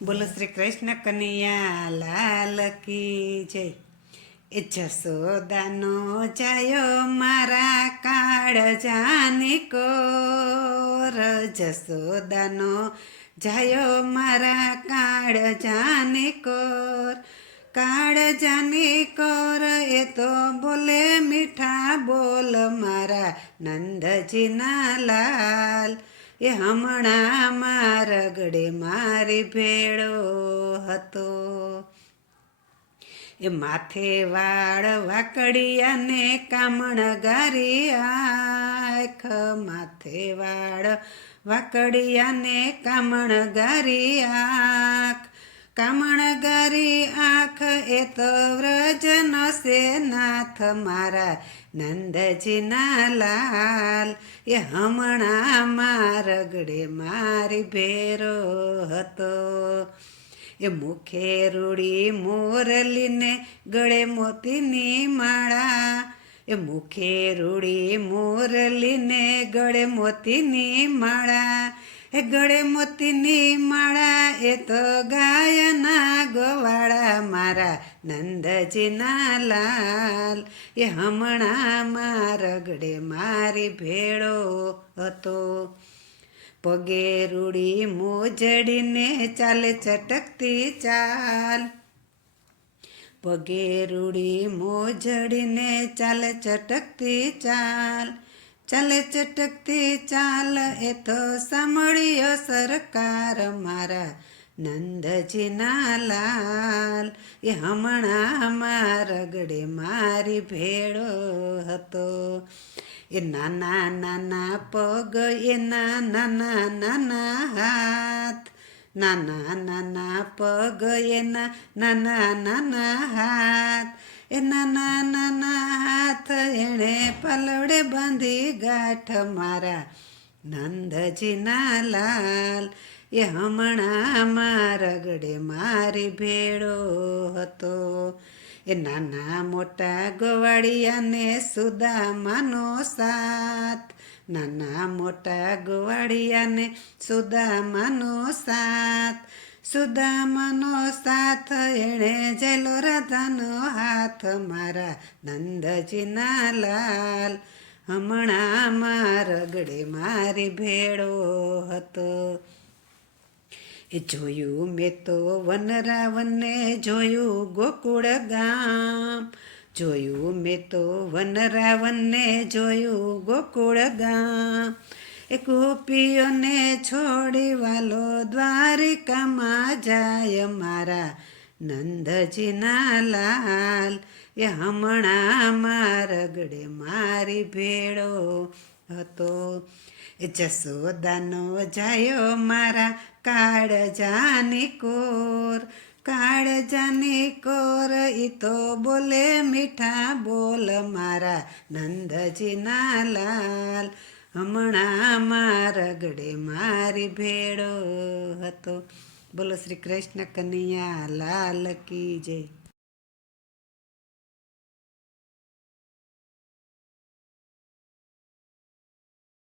બોલો શ્રી કૃષ્ણ કનૈયા લાલ કી જય. એ જસોદાનો જાયો મારા કાળજાની કોર, જસોદાનો જાયો મારા કાળજાની કોર, કાળજાની કોર એ તો બોલે મીઠા બોલ મારા નંદજીના લાલ. એ હમણાં મારગડે મારી ભેળો હતો. એ માથે વાળ વાકડિયા ને કામણ ગારી આંખ, માથે વાળ વાકડિયા ને કામણ ગારી આંખ, કામણ ગારી આંખ એ તો વ્રજનો સે નાથ મારા નંદજીના લાલ. એ હમણાં મારગડે મારી ભેરો હતો. એ મુખે રૂડી મોરલીને ગળે મોતીની માળા, એ મુખે રૂડી મોરલીને ગળે મોતીની માળા, એ ગળે મોતીની માળા એ તો ગાયના ગોવાળા મારા નંદજીના લાલ. એ હમણાં મારગડે મારી ભેળો હતો. પગે રૂડી મોજડીને ચાલે ચટકતી ચાલ, પગે રૂડી મોજડીને ચાલે ચટકતી ચાલ, ચાલે ચટકતી ચાલ એ તો સાંભળ્યો સરકાર મારા નંદજીના લાલ. એ હમણાં મારગડે મારી ભેળો હતો. એ નાના નાના પગ એના નાના નાના હાથ, નાના નાના પગ એના નાના નાના હાથ, એ નાના નાના હાથ એણે પલવડે બાંધી ગાંઠ મારા નંદજીના લાલ. એ હમણાં મારગડે મારી ભેળો હતો. એ નાના મોટા ગવાડિયાને સુદામાનો સાથ, નાના મોટા ગવાડિયાને સુદામાનો સાથ, સુદામાનો સાથ એણે જેલો રાધાનો હાથ મારા નંદજીના લાલ. હમણાં મારગડે મારી ભેળો હતો. એ જોયું મેં તો વનરાવનને જોયું ગોકુળ ગામ, જોયું મેં તો વનરાવનને જોયું ગોકુળ ગામ. એ ગોપીઓને છોડી વાલો દ્વારિકામાં જાય મારા નંદજીના લાલ. એ હમણાં મારગડે મારી ભેળો હતો. એ જસોદાનો જાયો મારા કાળજાની કોર, કાળજાની કોર ઈ તો બોલે મીઠા બોલ મારા નંદજીના લાલ. હમણાં મારગડે મારી ભેળો હતો. બોલો શ્રી કૃષ્ણ કનૈયા લાલ કી જય.